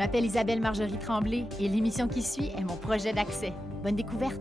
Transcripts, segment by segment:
m'appelle Isabelle Marjorie Tremblay et l'émission qui suit est mon projet d'accès. Bonne découverte!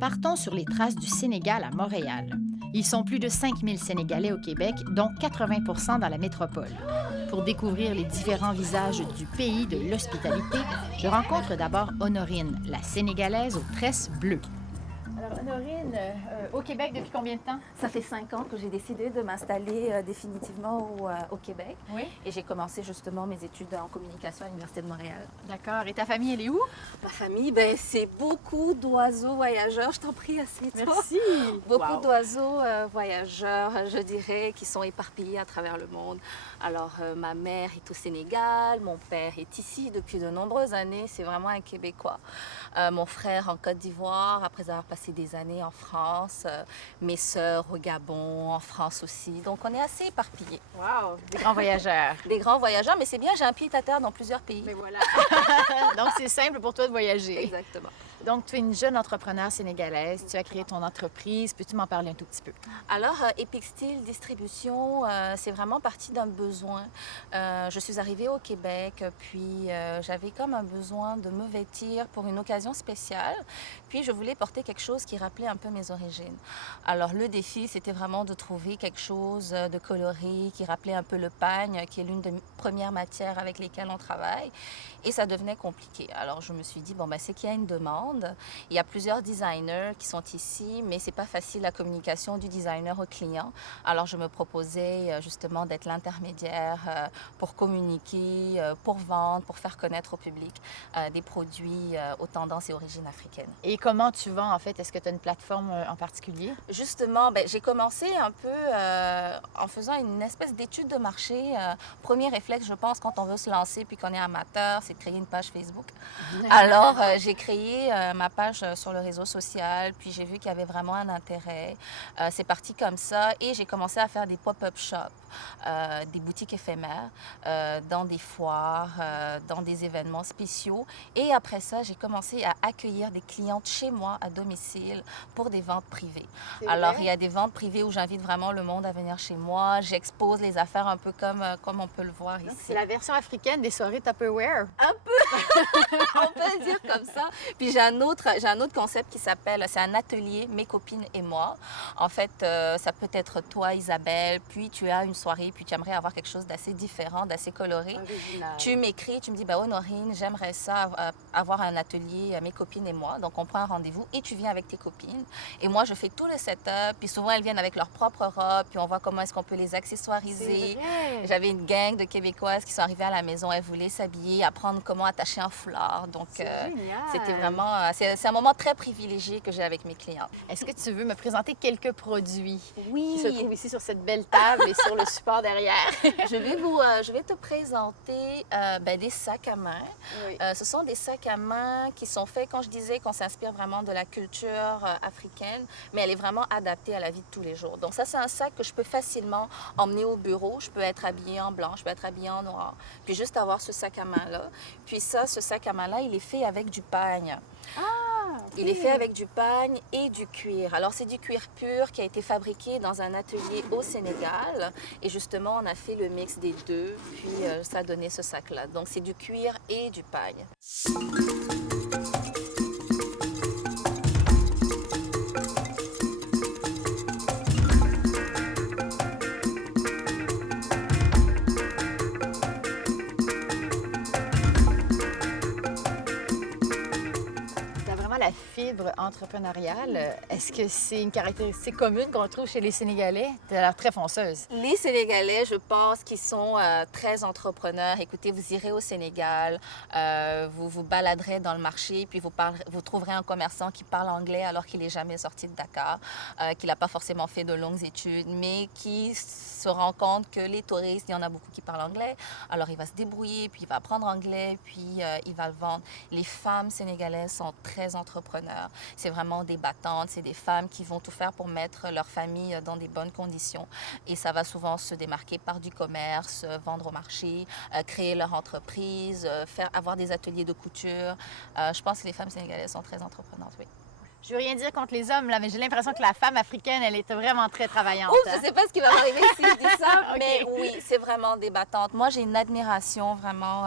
Partons sur les traces du Sénégal à Montréal. Ils sont plus de 5000 Sénégalais au Québec, dont 80 dans la métropole. Pour découvrir les différents visages du pays de l'hospitalité, je rencontre d'abord Honorine, la Sénégalaise aux tresses bleues. Alors, Honorine, au Québec, depuis combien de temps? Ça fait 5 ans que j'ai décidé de m'installer définitivement au Québec. Oui. Et j'ai commencé justement mes études en communication à l'Université de Montréal. D'accord. Et ta famille, elle est où? Ma famille, ben, c'est beaucoup d'oiseaux voyageurs. Je t'en prie, assieds-toi. Merci. Beaucoup d'oiseaux voyageurs, je dirais, qui sont éparpillés à travers le monde. Alors, ma mère est au Sénégal, mon père est ici depuis de nombreuses années. C'est vraiment un Québécois. Mon frère en Côte d'Ivoire, après avoir passé des années en France. Mes sœurs au Gabon, en France aussi. Donc, on est assez éparpillés. Wow, des grands voyageurs. Des grands voyageurs, mais c'est bien, j'ai un pied à terre dans plusieurs pays. Mais voilà. Donc, c'est simple pour toi de voyager. Exactement. Donc, tu es une jeune entrepreneure sénégalaise. Tu as créé ton entreprise. Peux-tu m'en parler un tout petit peu? Alors, Epic Style Distribution, c'est vraiment parti d'un besoin. Je suis arrivée au Québec, puis j'avais comme un besoin de me vêtir pour une occasion spéciale. Puis, je voulais porter quelque chose qui rappelait un peu mes origines. Alors, le défi, c'était vraiment de trouver quelque chose de coloré, qui rappelait un peu le pagne, qui est l'une des premières matières avec lesquelles on travaille. Et ça devenait compliqué. Alors, je me suis dit, bon, ben, c'est qu'il y a une demande. Il y a plusieurs designers qui sont ici, mais c'est pas facile la communication du designer au client. Alors, je me proposais justement d'être l'intermédiaire pour communiquer, pour vendre, pour faire connaître au public des produits aux tendances et origines africaines. Et comment tu vends, en fait? Est-ce que tu as une plateforme en particulier? Justement, ben, j'ai commencé un peu en faisant une espèce d'étude de marché. Premier réflexe, je pense, quand on veut se lancer puis qu'on est amateur, c'est de créer une page Facebook. Alors, j'ai créé ma page sur le réseau social, puis j'ai vu qu'il y avait vraiment un intérêt. C'est parti comme ça et j'ai commencé à faire des pop-up shops, des boutiques éphémères, dans des foires, dans des événements spéciaux. Et après ça, j'ai commencé à accueillir des clientes chez moi à domicile pour des ventes privées. Alors, il y a des ventes privées où j'invite vraiment le monde à venir chez moi. J'expose les affaires un peu comme on peut le voir ici. C'est la version africaine des soirées Tupperware. Un peu, on peut le dire comme ça. Puis j'ai un autre concept qui s'appelle, c'est un atelier Mes copines et moi. En fait, ça peut être toi, Isabelle, puis tu as une soirée, puis tu aimerais avoir quelque chose d'assez différent, d'assez coloré. Original. Tu m'écris, tu me dis, bah, Honorine, j'aimerais ça, avoir un atelier Mes copines et moi. Donc, on prend un rendez-vous et tu viens avec tes copines. Et moi, je fais tout le setup, puis souvent, elles viennent avec leur propre robe, puis on voit comment est-ce qu'on peut les accessoiriser. J'avais une gang de Québécoises qui sont arrivées à la maison, elles voulaient s'habiller, apprendre comment attacher un foulard. Donc, c'était vraiment, c'est un moment très privilégié que j'ai avec mes clients. Est-ce que tu veux me présenter quelques produits Oui. qui se trouvent ici sur cette belle table et sur le support derrière? Je vais te présenter des sacs à main. Oui. Ce sont des sacs à main qui sont faits, quand je disais qu'on s'inspire vraiment de la culture africaine, mais elle est vraiment adaptée à la vie de tous les jours. Donc ça, c'est un sac que je peux facilement emmener au bureau. Je peux être habillée en blanc, je peux être habillée en noir, puis juste avoir ce sac à main-là. Puis ça, ce sac à main-là, il est fait avec du pagne. Il est fait avec du pagne et du cuir. Alors, c'est du cuir pur qui a été fabriqué dans un atelier au Sénégal. Et justement, on a fait le mix des deux, puis ça a donné ce sac-là. Donc, c'est du cuir et du pagne. Tu as vraiment la fibre entrepreneuriale. Est-ce que c'est une caractéristique commune qu'on trouve chez les Sénégalais? Tu as l'air très fonceuse. Les Sénégalais, je pense qu'ils sont très entrepreneurs. Écoutez, vous irez au Sénégal, vous vous baladerez dans le marché, puis vous trouverez un commerçant qui parle anglais alors qu'il n'est jamais sorti de Dakar, qu'il n'a pas forcément fait de longues études, mais qui se rend compte que les touristes, il y en a beaucoup qui parlent anglais. Alors, il va se débrouiller, puis il va apprendre anglais, puis il va le vendre. Les femmes sénégalaises sont très entrepreneurs. C'est vraiment des battantes. C'est des femmes qui vont tout faire pour mettre leur famille dans des bonnes conditions. Et ça va souvent se démarquer par du commerce, vendre au marché, créer leur entreprise, avoir des ateliers de couture. Je pense que les femmes sénégalaises sont très entreprenantes, oui. Je veux rien dire contre les hommes, là, mais j'ai l'impression que la femme africaine, elle est vraiment très travaillante. Oh, je ne sais pas ce qui va m'arriver si je dis ça, OK. mais oui, c'est vraiment débattante. Moi, j'ai une admiration vraiment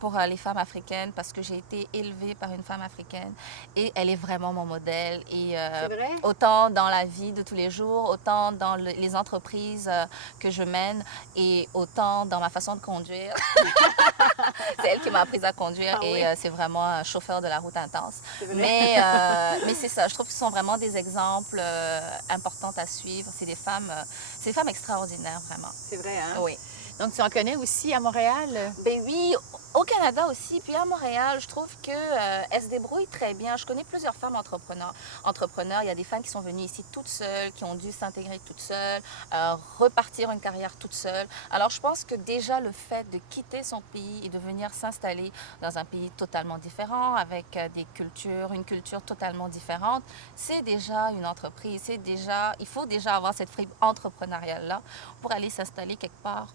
pour les femmes africaines parce que j'ai été élevée par une femme africaine et elle est vraiment mon modèle. Et C'est vrai? autant dans la vie de tous les jours, autant dans les entreprises que je mène et autant dans ma façon de conduire. C'est elle qui m'a appris à conduire et c'est vraiment un chauffeur de la route intense. Mais c'est ça, je trouve que ce sont vraiment des exemples importants à suivre. C'est des femmes extraordinaires, vraiment. C'est vrai, hein? Oui. Donc, tu en connais aussi à Montréal? Ben oui, au Canada aussi, puis à Montréal, je trouve qu'elles se débrouillent très bien. Je connais plusieurs femmes entrepreneurs. Il y a des femmes qui sont venues ici toutes seules, qui ont dû s'intégrer toutes seules, repartir une carrière toute seule. Alors, je pense que déjà, le fait de quitter son pays et de venir s'installer dans un pays totalement différent, avec une culture totalement différente, c'est déjà une entreprise. Il faut déjà avoir cette fibre entrepreneuriale-là pour aller s'installer quelque part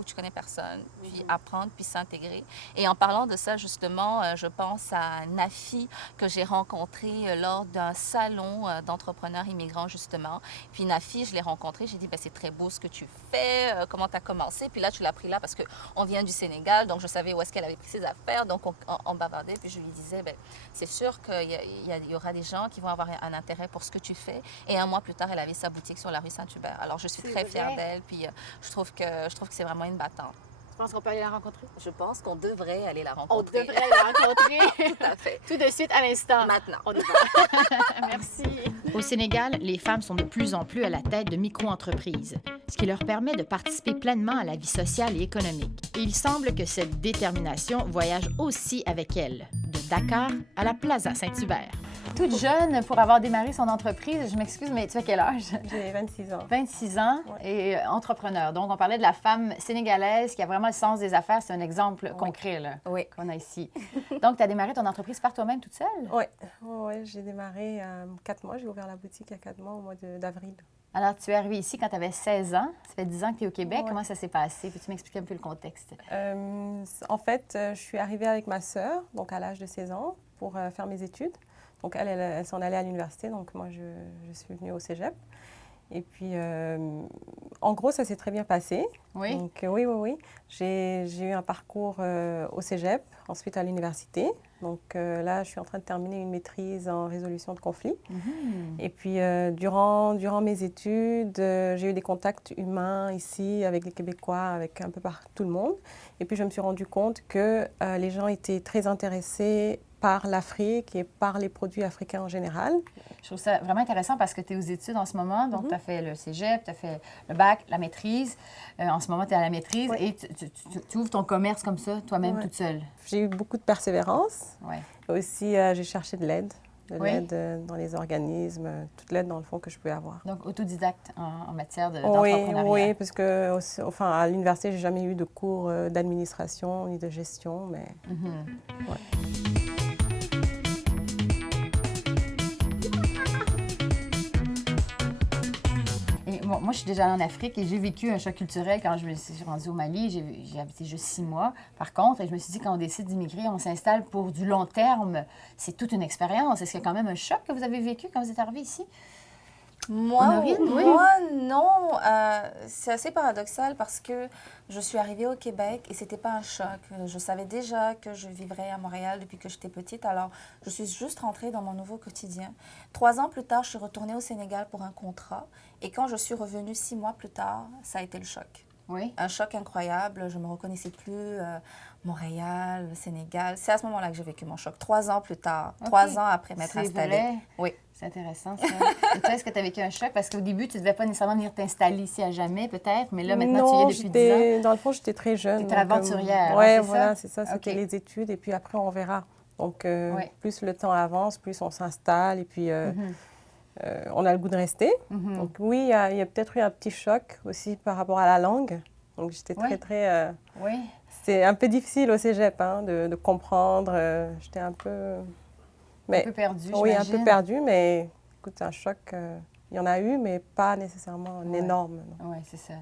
où tu connais personne, puis apprendre, puis s'intégrer. Et en parlant de ça, justement, je pense à Nafi que j'ai rencontrée lors d'un salon d'entrepreneurs immigrants, justement. Puis Nafi, je l'ai rencontrée, j'ai dit, ben, c'est très beau ce que tu fais, comment tu as commencé. Puis là, tu l'as pris là parce qu'on vient du Sénégal, donc je savais où est-ce qu'elle avait pris ses affaires, donc on bavardait. Puis je lui disais, ben, c'est sûr qu'il y aura des gens qui vont avoir un intérêt pour ce que tu fais. Et un mois plus tard, elle avait sa boutique sur la rue Saint-Hubert. Alors, je suis très fière d'elle, puis je trouve que c'est vraiment une battante. Tu penses qu'on peut aller la rencontrer? Je pense qu'on devrait aller la On rencontrer. devrait la rencontrer. Tout à fait. Tout de suite, à l'instant. Maintenant. On y va. Merci. Au Sénégal, les femmes sont de plus en plus à la tête de micro-entreprises, ce qui leur permet de participer pleinement à la vie sociale et économique. Et il semble que cette détermination voyage aussi avec elles, de Dakar à la Plaza Saint-Hubert. Toute jeune pour avoir démarré son entreprise, je m'excuse, mais tu as quel âge? J'ai 26 ans. 26 ans et entrepreneur. Donc, on parlait de la femme sénégalaise qui a vraiment le sens des affaires. C'est un exemple concret là, qu'on a ici. Donc, tu as démarré ton entreprise par toi-même toute seule? Oui, j'ai démarré 4 mois. J'ai ouvert la boutique il y a 4 mois, au mois d'avril. Alors, tu es arrivée ici quand tu avais 16 ans. Ça fait 10 ans que tu es au Québec. Ouais. Comment ça s'est passé? Peux-tu m'expliquer un peu le contexte? En fait, je suis arrivée avec ma sœur, donc à l'âge de 16 ans, pour faire mes études. Donc, elle s'en allait à l'université, donc moi, je suis venue au cégep. Et puis, en gros, ça s'est très bien passé. Oui? Donc, oui. J'ai eu un parcours au cégep, ensuite à l'université. Donc là, je suis en train de terminer une maîtrise en résolution de conflits. Et puis, durant mes études, j'ai eu des contacts humains ici avec les Québécois, avec un peu tout le monde. Et puis, je me suis rendu compte que les gens étaient très intéressés par l'Afrique et par les produits africains en général. Je trouve ça vraiment intéressant parce que tu es aux études en ce moment. Donc, tu as fait le cégep, tu as fait le bac, la maîtrise. En ce moment, tu es à la maîtrise et tu ouvres ton commerce comme ça, toi-même, toute seule. J'ai eu beaucoup de persévérance. Ouais. Aussi, j'ai cherché de l'aide. Dans les organismes, toute l'aide dans le fond que je pouvais avoir. Donc, autodidacte en matière d'entrepreneuriat. Oui, parce que à l'université, j'ai jamais eu de cours d'administration ni de gestion, mais... Et moi, je suis déjà allée en Afrique et j'ai vécu un choc culturel quand je me suis rendue au Mali. J'ai habité juste 6 mois, par contre. Et je me suis dit, quand on décide d'immigrer, on s'installe pour du long terme. C'est toute une expérience. Est-ce qu'il y a quand même un choc que vous avez vécu quand vous êtes arrivé ici? Moi, non. C'est assez paradoxal parce que je suis arrivée au Québec et c'était pas un choc. Je savais déjà que je vivrais à Montréal depuis que j'étais petite, alors je suis juste rentrée dans mon nouveau quotidien. 3 ans plus tard, je suis retournée au Sénégal pour un contrat et quand je suis revenue 6 mois plus tard, ça a été le choc. Oui. Un choc incroyable, je ne me reconnaissais plus Montréal, le Sénégal. C'est à ce moment-là que j'ai vécu mon choc. 3 ans plus tard, OK. 3 ans après m'être C'est installée. vrai? Oui. C'est intéressant, ça. Et toi, est-ce que tu as vécu un choc? Parce qu'au début, tu ne devais pas nécessairement venir t'installer ici à jamais, peut-être, mais là, maintenant, tu y es Non, depuis 10 ans. dans le fond, j'étais très jeune. Tu étais donc, aventurière, ouais, hein, c'est voilà, ça? c'est ça. C'était OK. les études, et puis après, on verra. Donc, Ouais. plus le temps avance, plus on s'installe, et puis Mhm. on a le goût de rester. Mhm. Donc, oui, il y a peut-être eu un petit choc aussi par rapport à la langue. Donc, j'étais Ouais. très... Oui. C'était un peu difficile au cégep hein, de comprendre. J'étais un peu... Un peu perdu, Oui, un peu j'imagine. perdu, mais écoute, un choc, il y en a eu, mais pas nécessairement un Ouais. énorme. Oui, c'est ça.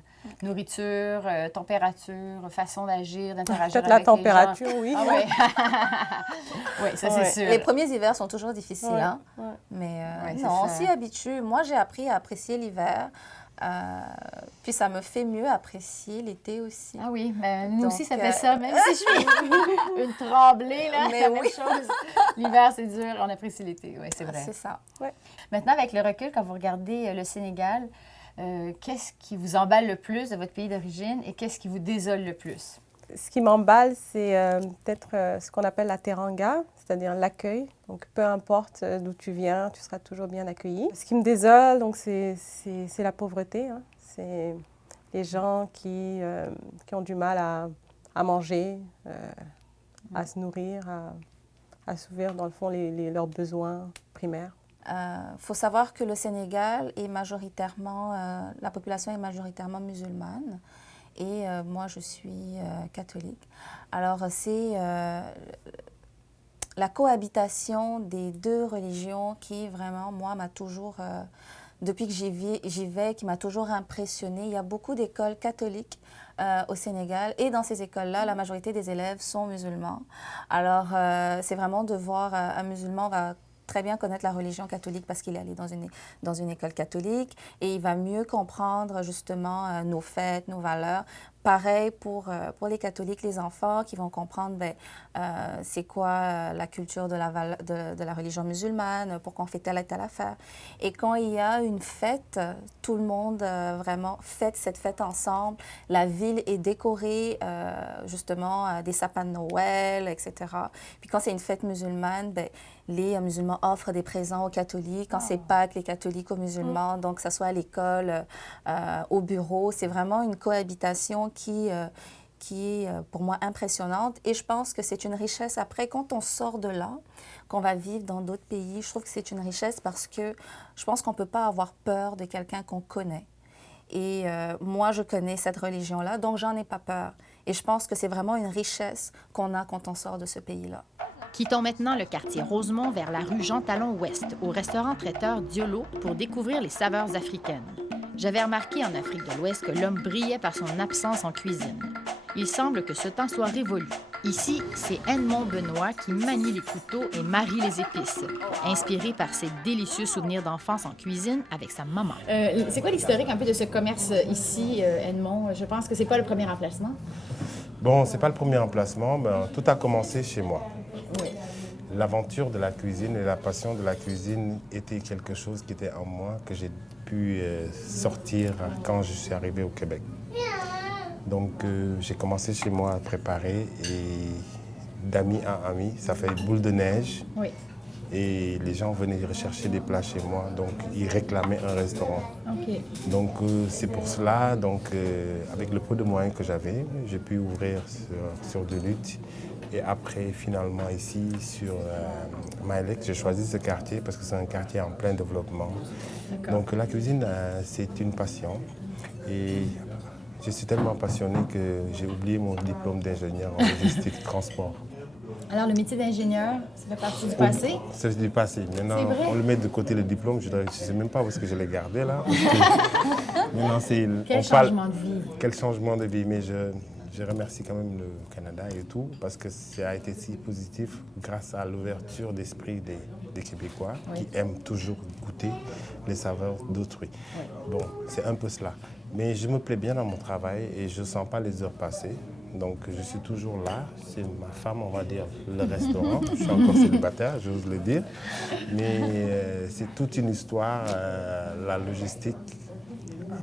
Nourriture, température, façon d'agir, d'interagir Peut-être avec la température, oui. les gens. Ah oui. Oui, ça, c'est Ouais. sûr. Les premiers hivers sont toujours difficiles, Ouais, hein? ouais. Mais Ouais, c'est non, on ça. s'y habitue. Moi, j'ai appris à apprécier l'hiver. Puis ça me fait mieux apprécier l'été aussi. Ah oui, mais nous Donc, aussi, ça fait ça, même si je suis une tremblée, là, Mais la oui. même chose. L'hiver, c'est dur, on apprécie l'été, oui, c'est vrai. C'est ça. Maintenant, avec le recul, quand vous regardez le Sénégal, qu'est-ce qui vous emballe le plus de votre pays d'origine et qu'est-ce qui vous désole le plus? Ce qui m'emballe, c'est peut-être ce qu'on appelle la teranga, c'est-à-dire l'accueil. Donc, peu importe d'où tu viens, tu seras toujours bien accueilli. Ce qui me désole, donc, c'est la pauvreté. Hein. C'est les gens qui ont du mal à manger, à se nourrir, à assouvir, dans le fond, leurs besoins primaires. Faut savoir que le Sénégal est majoritairement, la population est majoritairement musulmane. Et moi, je suis catholique. Alors, c'est la cohabitation des deux religions qui, vraiment, moi, m'a toujours, depuis que j'y vais, qui m'a toujours impressionnée. Il y a beaucoup d'écoles catholiques au Sénégal. Et dans ces écoles-là, la majorité des élèves sont musulmans. Alors, c'est vraiment de voir un musulman va très bien connaître la religion catholique parce qu'il est allé dans une école catholique et il va mieux comprendre justement nos fêtes, nos valeurs. Pareil pour les catholiques, les enfants qui vont comprendre c'est quoi la culture de la religion musulmane, pourquoi on fait telle et telle affaire. Et quand il y a une fête, tout le monde vraiment fête cette fête ensemble. La ville est décorée justement des sapins de Noël, etc. Puis quand c'est une fête musulmane, les musulmans offrent des présents aux catholiques. Quand c'est Pâques, les catholiques aux musulmans. Donc, que ce soit à l'école, au bureau, c'est vraiment une cohabitation qui est pour moi impressionnante. Et je pense que c'est une richesse après, quand on sort de là, qu'on va vivre dans d'autres pays, je trouve que c'est une richesse parce que je pense qu'on ne peut pas avoir peur de quelqu'un qu'on connaît. Et moi, je connais cette religion-là, donc j'en ai pas peur. Et je pense que c'est vraiment une richesse qu'on a quand on sort de ce pays-là. Quittons maintenant le quartier Rosemont vers la rue Jean Talon Ouest, au restaurant traiteur Diolo, pour découvrir les saveurs africaines. J'avais remarqué en Afrique de l'Ouest que l'homme brillait par son absence en cuisine. Il semble que ce temps soit révolu. Ici, c'est Edmond Benoît qui manie les couteaux et marie les épices, inspiré par ses délicieux souvenirs d'enfance en cuisine avec sa maman. C'est quoi l'historique un peu de ce commerce ici, Edmond? Je pense que c'est pas le premier emplacement. Bon, c'est pas le premier emplacement, mais tout a commencé chez moi. Oui. L'aventure de la cuisine et la passion de la cuisine était quelque chose qui était en moi, que j'ai pu sortir quand je suis arrivé au Québec. Donc j'ai commencé chez moi à préparer et d'ami à ami, ça fait boule de neige. Oui. Et les gens venaient rechercher des plats chez moi, donc ils réclamaient un restaurant. OK. Donc c'est pour cela, avec le peu de moyens que j'avais, j'ai pu ouvrir sur de lutte. Et après, finalement, ici, sur Maelec, j'ai choisi ce quartier parce que c'est un quartier en plein développement. Donc la cuisine, c'est une passion. Et je suis tellement passionné que j'ai oublié mon diplôme d'ingénieur en logistique transport. Alors, le métier d'ingénieur, ça fait partie du passé? C'est du passé. Maintenant, on le met de côté le diplôme. Je ne sais même pas où est-ce que je l'ai gardé là. Maintenant, Quel changement de vie? Quel changement de vie. Mais je remercie quand même le Canada et tout parce que ça a été si positif grâce à l'ouverture d'esprit des Québécois qui aiment toujours goûter les saveurs d'autrui. Bon, c'est un peu cela. Mais je me plais bien dans mon travail et je ne sens pas les heures passer. Donc, je suis toujours là. C'est ma femme, on va dire, le restaurant. Je suis encore célibataire, j'ose le dire. Mais c'est toute une histoire, la logistique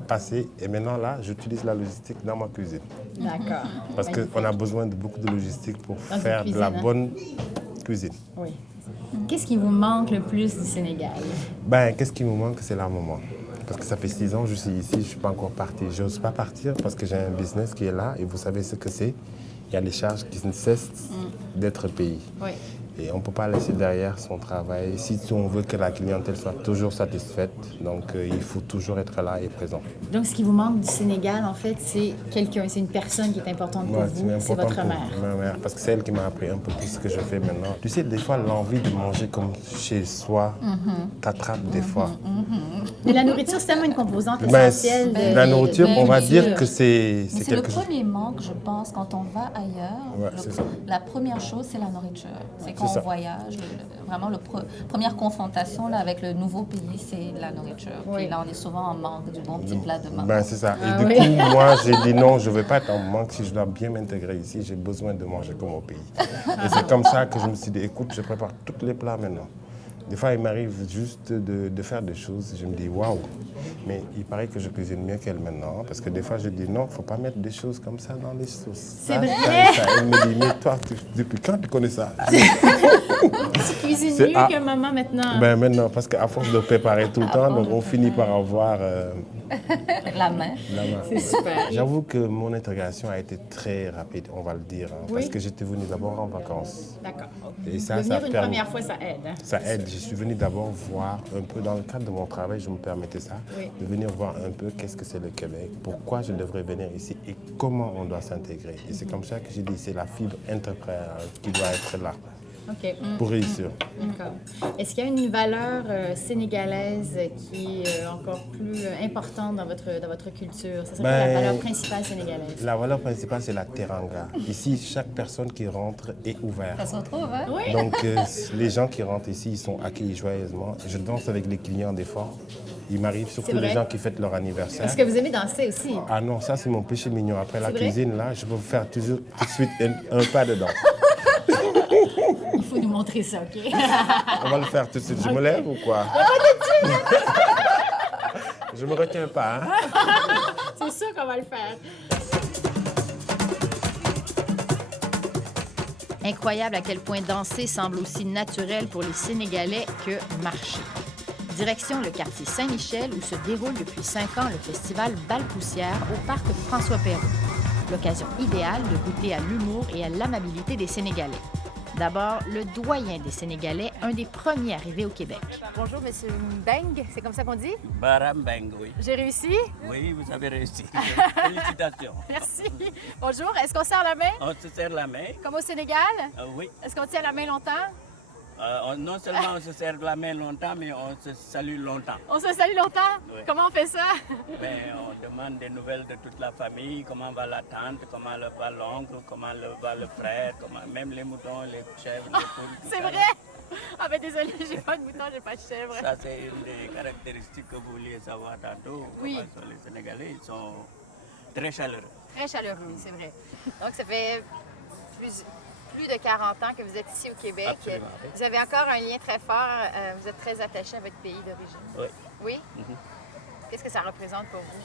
passée. Et maintenant, là, j'utilise la logistique dans ma cuisine. D'accord. Parce qu'on a besoin de beaucoup de logistique pour Dans une faire de la cuisine, hein? bonne cuisine. Oui. Qu'est-ce qui vous manque le plus du Sénégal? Ben, qu'est-ce qui me manque, c'est la maman. Parce que ça fait 6 ans que je suis ici, je ne suis pas encore parti. Je n'ose pas partir parce que j'ai un business qui est là et vous savez ce que c'est. Il y a les charges qui ne cessent d'être payées. Oui. Et on ne peut pas laisser derrière son travail si on veut que la clientèle soit toujours satisfaite. Donc, il faut toujours être là et présent. Donc, ce qui vous manque du Sénégal, en fait, c'est quelqu'un, c'est une personne qui est importante pour Ouais, vous, c'est important votre pour mère. ma mère, parce que c'est elle qui m'a appris un peu tout ce que je fais maintenant. Tu sais, des fois, l'envie de manger comme chez soi t'attrape des fois. Mais la nourriture, c'est tellement une composante Ben, essentielle de la nourriture, de on va culture. dire que c'est Mais c'est le quelque chose. premier manque, je pense, quand on va ailleurs. Ouais, c'est ça. La première chose, c'est la nourriture. C'est quand C'est ça. on voyage, vraiment, la première confrontation là, avec le nouveau pays, c'est la nourriture. Oui. Puis là, on est souvent en manque du bon petit plat de maman. Ben, c'est ça. Et Ah du oui. coup, moi, j'ai dit non, je ne vais pas être en manque. Si je dois bien m'intégrer ici, j'ai besoin de manger comme au pays. Et c'est comme ça que je me suis dit, écoute, je prépare tous les plats maintenant. Des fois, il m'arrive juste de faire des choses. Je me dis, waouh, mais il paraît que je cuisine mieux qu'elle maintenant. Parce que des fois, je dis, non, il ne faut pas mettre des choses comme ça dans les sauces. C'est vrai? Elle me dit, mais toi, depuis quand tu connais ça? Tu cuisines C'est- mieux ah. que maman maintenant. Ben maintenant, parce qu'à force de préparer tout le temps, donc on finit par avoir La main. la main. C'est super. J'avoue que mon intégration a été très rapide, on va le dire, hein, Oui. parce que j'étais venu d'abord en vacances. D'accord. Et ça, Venir ça une permet- première fois, ça aide. Hein? Ça aide. Je suis venu d'abord voir un peu, dans le cadre de mon travail, je me permettais ça, Oui. de venir voir un peu qu'est-ce que c'est le Québec, pourquoi je devrais venir ici et comment on doit s'intégrer. Et c'est comme ça que j'ai dit, c'est la fibre entrepreneuriale qui doit être là OK. pour réussir. D'accord. Est-ce qu'il y a une valeur sénégalaise qui est encore plus importante dans votre culture? Ça serait quoi la valeur principale sénégalaise? La valeur principale, c'est la teranga. Ici, chaque personne qui rentre est ouverte. Ça se retrouve, hein? Oui. Donc, les gens qui rentrent ici, ils sont accueillis joyeusement. Je danse avec les clients des fois. Il m'arrive surtout C'est vrai? les gens qui fêtent leur anniversaire. Est-ce que vous aimez danser aussi? Ah non, ça c'est mon péché mignon. Après la C'est vrai? cuisine, là, je peux vous faire toujours, tout de suite un pas dedans. Il faut nous montrer ça, OK? On va le faire tout de suite. Je me lève ou quoi? Je me retiens pas. Hein? C'est sûr qu'on va le faire. Incroyable à quel point danser semble aussi naturel pour les Sénégalais que marcher. Direction le quartier Saint-Michel où se déroule depuis 5 ans le festival Bal-Poussière au parc François-Perrault. L'occasion idéale de goûter à l'humour et à l'amabilité des Sénégalais. D'abord, le doyen des Sénégalais, un des premiers arrivés au Québec. Bonjour, Monsieur Mbeng, c'est comme ça qu'on dit? Baram Beng, oui. J'ai réussi? Oui, vous avez réussi. Félicitations. Merci. Bonjour, est-ce qu'on serre la main? On se serre la main. Comme au Sénégal? Oui. Est-ce qu'on tient la main longtemps? Non seulement on se serre la main longtemps, mais on se salue longtemps. On se salue longtemps? Oui. Comment on fait ça? Mais on demande des nouvelles de toute la famille, comment va la tante, comment va l'oncle, comment va le frère, même les moutons, les chèvres, les poules. tout C'est ça. vrai? Ah ben désolé, j'ai pas de mouton, j'ai pas de chèvre. Ça, c'est une des caractéristiques que vous vouliez savoir tantôt. Oui. Comment sont les Sénégalais, ils sont très chaleureux. Très chaleureux, oui, c'est vrai. Donc ça fait plus de 40 ans que vous êtes ici au Québec. Absolument, oui. Vous avez encore un lien très fort, vous êtes très attaché à votre pays d'origine. Oui. Oui? Mhm. Qu'est-ce que ça représente pour vous?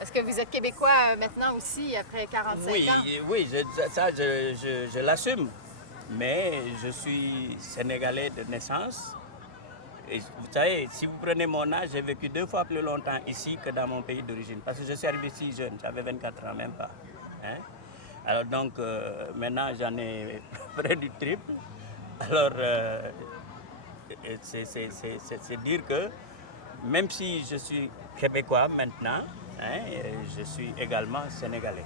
Parce que vous êtes québécois maintenant aussi, après 45 Oui, ans. oui, je l'assume. Mais je suis sénégalais de naissance. Et vous savez, si vous prenez mon âge, j'ai vécu 2 fois plus longtemps ici que dans mon pays d'origine. Parce que je suis arrivé si jeune, j'avais 24 ans, même pas. Hein? Alors donc, maintenant, j'en ai près du triple. Alors, c'est dire que même si je suis québécois maintenant, hein, je suis également sénégalais.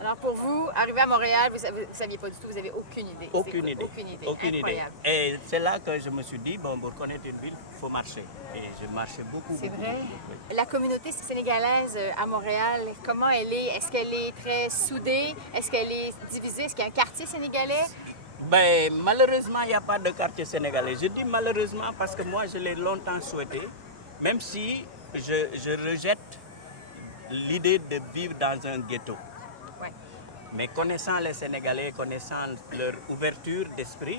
Alors pour vous, arriver à Montréal, vous ne saviez pas du tout, vous n'avez aucune idée. Aucune C'est- idée. Aucune idée. Aucune idée. Incroyable. Et c'est là que je me suis dit, bon, pour connaître une ville, il faut marcher. Et je marchais beaucoup. C'est beaucoup, vrai. beaucoup, oui. La communauté sénégalaise à Montréal, comment elle est? Est-ce qu'elle est très soudée? Est-ce qu'elle est divisée? Est-ce qu'il y a un quartier sénégalais? Ben, malheureusement, il n'y a pas de quartier sénégalais. Je dis malheureusement parce que moi, je l'ai longtemps souhaité, même si je rejette l'idée de vivre dans un ghetto. Ouais. Mais connaissant les Sénégalais, connaissant leur ouverture d'esprit,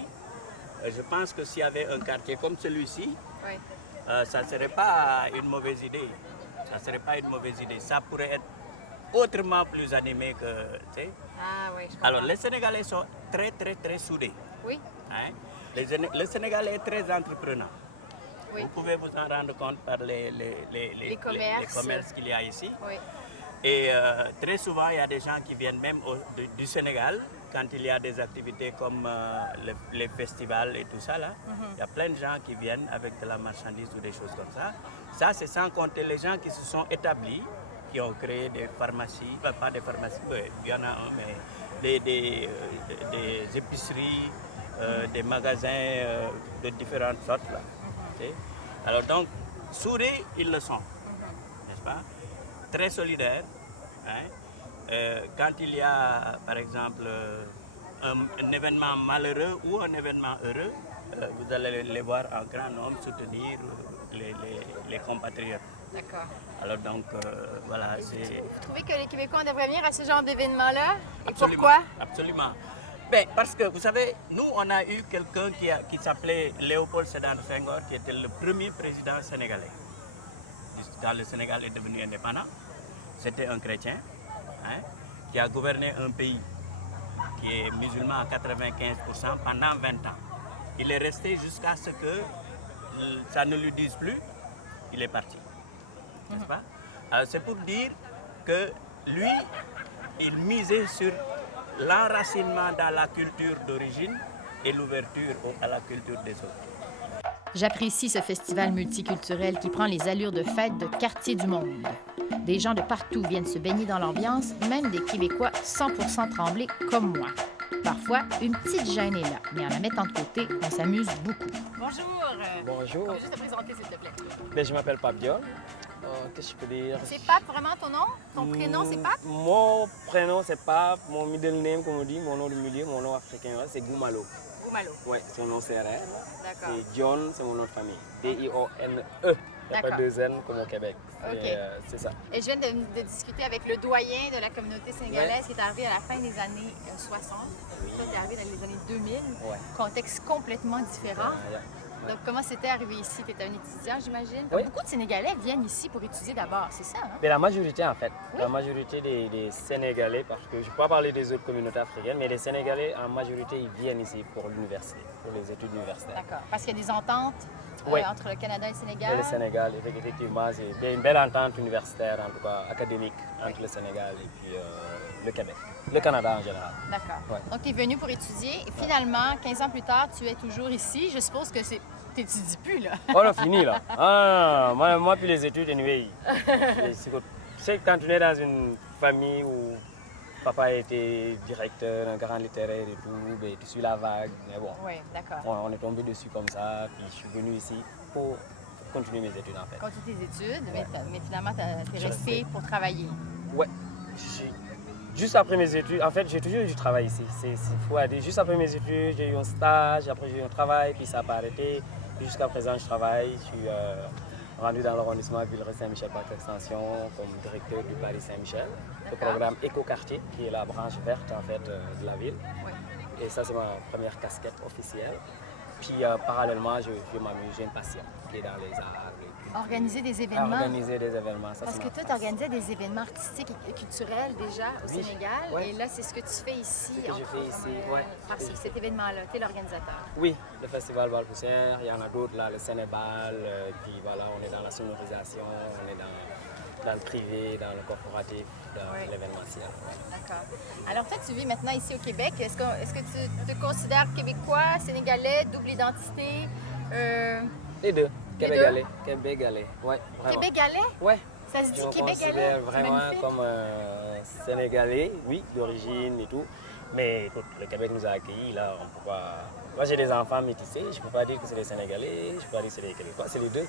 je pense que s'il y avait un quartier comme celui-ci, Oui. ça ne serait pas une mauvaise idée. Ça ne serait pas une mauvaise idée. Ça pourrait être autrement plus animé que... tu sais. Ah oui, je comprends. Alors, les Sénégalais sont très, très, très soudés. Oui, Hein. Le Sénégalais est très entreprenant. oui, Vous pouvez vous en rendre compte par les commerces qu'il y a ici. oui. Et très souvent, il y a des gens qui viennent même du Sénégal quand il y a des activités comme les festivals et tout ça. Là. Il y a plein de gens qui viennent avec de la marchandise ou des choses comme ça. Ça, c'est sans compter les gens qui se sont établis, qui ont créé des pharmacies, pas des pharmacies, il y en a un, mais des épiceries, des magasins de différentes sortes. Là. Okay. Alors donc, soudés, ils le sont, n'est-ce pas? Très solidaires. Hein? Quand il y a, par exemple, un événement malheureux ou un événement heureux, vous allez les voir en grand nombre soutenir les compatriotes. D'accord. Alors donc, voilà, c'est... Vous trouvez que les Québécois devraient venir à ce genre d'événement-là? Et Absolument, pourquoi? Absolument. Ben, parce que, vous savez, nous, on a eu quelqu'un qui s'appelait Léopold Sédar Senghor, qui était le premier président sénégalais. Quand le Sénégal est devenu indépendant, c'était un chrétien, hein, qui a gouverné un pays qui est musulman à 95% pendant 20 ans. Il est resté jusqu'à ce que ça ne lui dise plus, il est parti. N'est-ce pas? Alors, c'est pour dire que lui, il misait sur l'enracinement dans la culture d'origine et l'ouverture à la culture des autres. J'apprécie ce festival multiculturel qui prend les allures de fête de quartier du monde. Des gens de partout viennent se baigner dans l'ambiance, même des Québécois 100% tremblés comme moi. Parfois, une petite gêne est là, mais en la mettant de côté, on s'amuse beaucoup. Bonjour. Bonjour. Tu peux juste te présenter, s'il te plaît. Ben, je m'appelle Pape Diol. Qu'est-ce que je peux dire? C'est Pape vraiment ton nom? Ton prénom, c'est Pape? Mon prénom, c'est Pape. Mon middle name, comme on dit, mon nom de milieu, mon nom africain, c'est Goumalo. Goumalo. Ouais, c'est mon nom CRR. D'accord. C'est John, c'est mon nom de famille. D-I-O-N-E. Il n'y a pas D'accord. deux N comme au Québec. OK. C'est ça. Et je viens de discuter avec le doyen de la communauté sénégalaise qui est arrivé à la fin des années 60. Toi, tu es arrivé dans les années 2000. Ouais. Contexte complètement différent. Yeah. Donc, comment c'était arrivé ici? Tu étais un étudiant, j'imagine? Oui. Beaucoup de Sénégalais viennent ici pour étudier d'abord, c'est ça? Hein? Mais la majorité, en fait, Oui. la majorité des Sénégalais, parce que je ne peux pas parler des autres communautés africaines, mais les Sénégalais, en majorité, ils viennent ici pour l'université, pour les études universitaires. D'accord. Parce qu'il y a des ententes Oui. entre le Canada et le Sénégal. Et le Sénégal, effectivement, c'est une belle entente universitaire, en tout cas académique, entre le Sénégal et puis le Québec. Le Canada en général. D'accord. Ouais. Donc, tu es venu pour étudier et finalement, 15 ans plus tard, tu es toujours ici. Je suppose que tu n'étudies plus, là. On a fini là. Ah, moi puis les études, anyway. Tu sais, quand tu es dans une famille où papa était directeur, un grand littéraire et tout, ben, tu suis la vague. Mais bon, Oui, d'accord. on est tombé dessus comme ça, puis je suis venu ici pour continuer mes études en fait. Continue tes études, Ouais. mais finalement, tu es Je suis resté resté. pour travailler. Ouais. Juste après mes études, en fait, j'ai toujours eu du travail ici. C'est fou à dire. Juste après mes études, j'ai eu un stage, après j'ai eu un travail, puis ça n'a pas arrêté. Puis jusqu'à présent, je travaille. Je suis rendu dans l'arrondissement Villeray-Saint-Michel-Parc Extension comme directeur du Paris Saint-Michel, le D'accord. programme Éco-Quartier, qui est la branche verte en fait de la ville. Oui. Et ça, c'est ma première casquette officielle. Puis parallèlement, je m'amuse, j'ai une passion qui est dans les arts. Et puis, Organiser des événements. organiser des événements, ça Parce c'est que ma toi, tu passion. organisais des événements artistiques et culturels déjà au Oui. Sénégal. Ouais. Et là, c'est ce que tu fais ici. Ce que je entre fais ici, Montréal, ouais. Par Ce que je cet événement-là. Tu es l'organisateur. Oui, le festival Val-Poussière, il y en a d'autres là, le Sénégal, puis voilà, on est dans la sonorisation, on est dans le privé, dans le corporatif, dans Oui. l'événementiel. D'accord. Alors toi, tu vis maintenant ici au Québec. Est-ce que tu te considères québécois, sénégalais, double identité? Les deux, Les Québégalais, Québégalais, ouais, vraiment. Québégalais? Ouais, Ça se je dit me québégalais? considère C'est vraiment magnifique. comme Sénégalais, oui, d'origine et tout. Mais écoute, le Québec nous a accueillis, là, on peut pas... Moi, j'ai des enfants métissés, je peux pas dire que c'est des Sénégalais, je peux pas dire que c'est des Québécois, c'est les deux.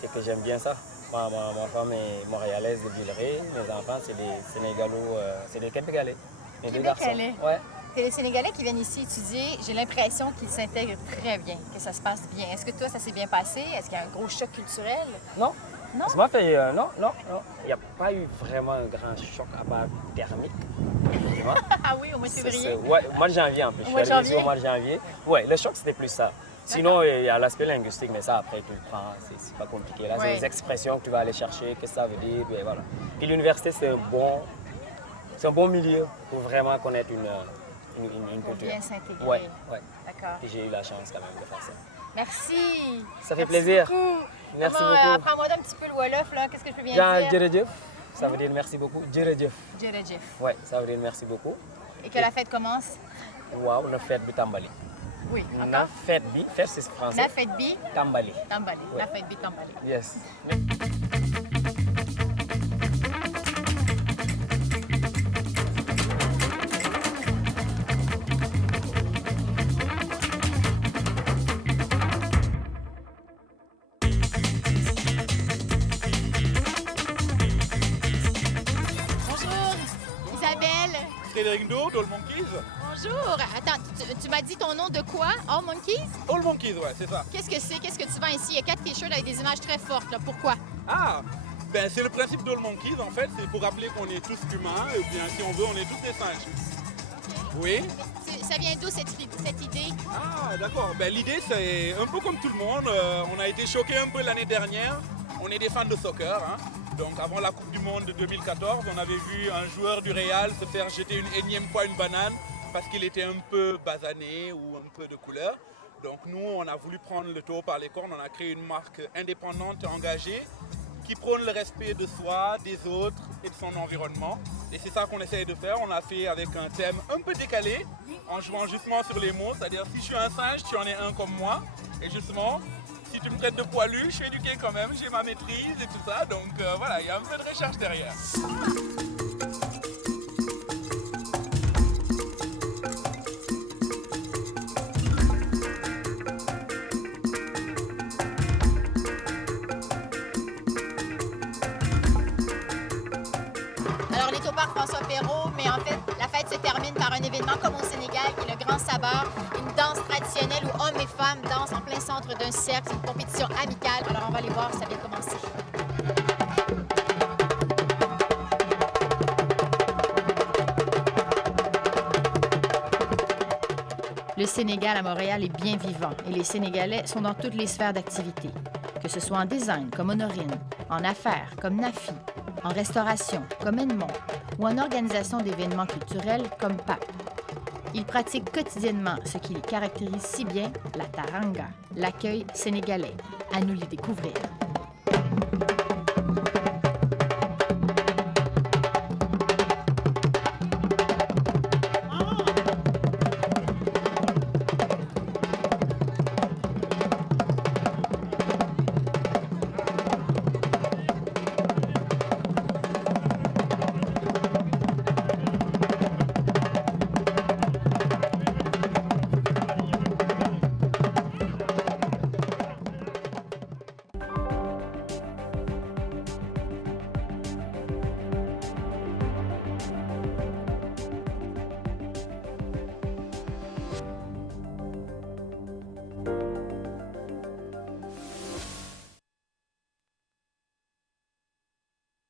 C'est que j'aime bien ça. Ma femme est montréalaise de Villeray, mes enfants, c'est des Sénégalo, c'est des Québégalais. Mes deux garçons. Québégalais. Ouais. C'est les Sénégalais qui viennent ici étudier. J'ai l'impression qu'ils s'intègrent très bien, que ça se passe bien. Est-ce que toi, ça s'est bien passé? Est-ce qu'il y a un gros choc culturel? Non. Non? Ça m'a fait... non. Il n'y a pas eu vraiment un grand choc à part thermique. Tu vois? Ah oui, au mois de février. Ouais, au mois de janvier en plus. Je Au mois de suis arrivé ici janvier? au mois de janvier. Ouais, le choc, c'était plus ça. Sinon, il y a l'aspect linguistique, mais ça, après, tu le prends, c'est pas compliqué. Là, c'est Ouais. les expressions que tu vas aller chercher, qu'est-ce que ça veut dire, et voilà. Puis l'université, c'est un bon milieu pour vraiment connaître une Pour culture. bien s'intégrer. Ouais, ouais. D'accord. Et j'ai eu la chance quand même de faire ça. Merci. Ça fait Merci plaisir. beaucoup. Merci Comment, beaucoup. apprends-moi un petit peu le Wolof, là. Qu'est-ce que je peux bien Jean dire? Djeredjeuf, ça veut dire merci beaucoup. Djeredjeuf. Djeredjeuf. Ouais, ça veut dire merci beaucoup. Et que la fête commence? Waaw, na fête bi tàmbali. Oui. Na Encore? fête bi, fête c'est français. La fête bi, Tàmbali. Tambali. Ouais. La fête bi, Tambali. Yes. Bonjour, Isabelle. Frédéric Do, All Monkeys. Bonjour. Attends, tu m'as dit ton nom de quoi? All Monkeys? All Monkeys, ouais, c'est ça. Qu'est-ce que c'est? Qu'est-ce que tu vends ici? Il y a 4 t-shirts avec des images très fortes. Là. Pourquoi? Ah, ben c'est le principe d'All Monkeys, en fait, c'est pour rappeler qu'on est tous humains, et bien si on veut, on est tous des singes. Oui. Ça vient d'où cette idée? Ah, d'accord. Ben, l'idée, c'est un peu comme tout le monde. On a été choqués un peu l'année dernière. On est des fans de soccer. Hein. Donc, avant la Coupe du Monde de 2014, on avait vu un joueur du Real se faire jeter une énième fois une banane parce qu'il était un peu basané ou un peu de couleur. Donc, nous, on a voulu prendre le taureau par les cornes. On a créé une marque indépendante, engagée, qui prône le respect de soi, des autres et de son environnement. Et c'est ça qu'on essaye de faire. On l'a fait avec un thème un peu décalé, en jouant justement sur les mots. C'est-à-dire, si je suis un singe, tu en es un comme moi. Et justement, si tu me traites de poilu, je suis éduqué quand même, j'ai ma maîtrise et tout ça. Donc voilà, il y a un peu de recherche derrière. Alors, on est au parc François Perrault, mais en fait, la fête se termine par un événement comme au Sénégal, qui est le Grand Sabar, une danse traditionnelle où hommes et femmes dansent en plein centre d'un cercle. C'est une compétition amicale. Alors, on va aller voir, ça vient de commencer. Le Sénégal à Montréal est bien vivant et les Sénégalais sont dans toutes les sphères d'activité, que ce soit en design comme Honorine, en affaires comme Nafi, en restauration comme Edmond ou en organisation d'événements culturels comme PAP. Ils pratiquent quotidiennement ce qui les caractérise si bien, la taranga, l'accueil sénégalais. À nous les découvrir.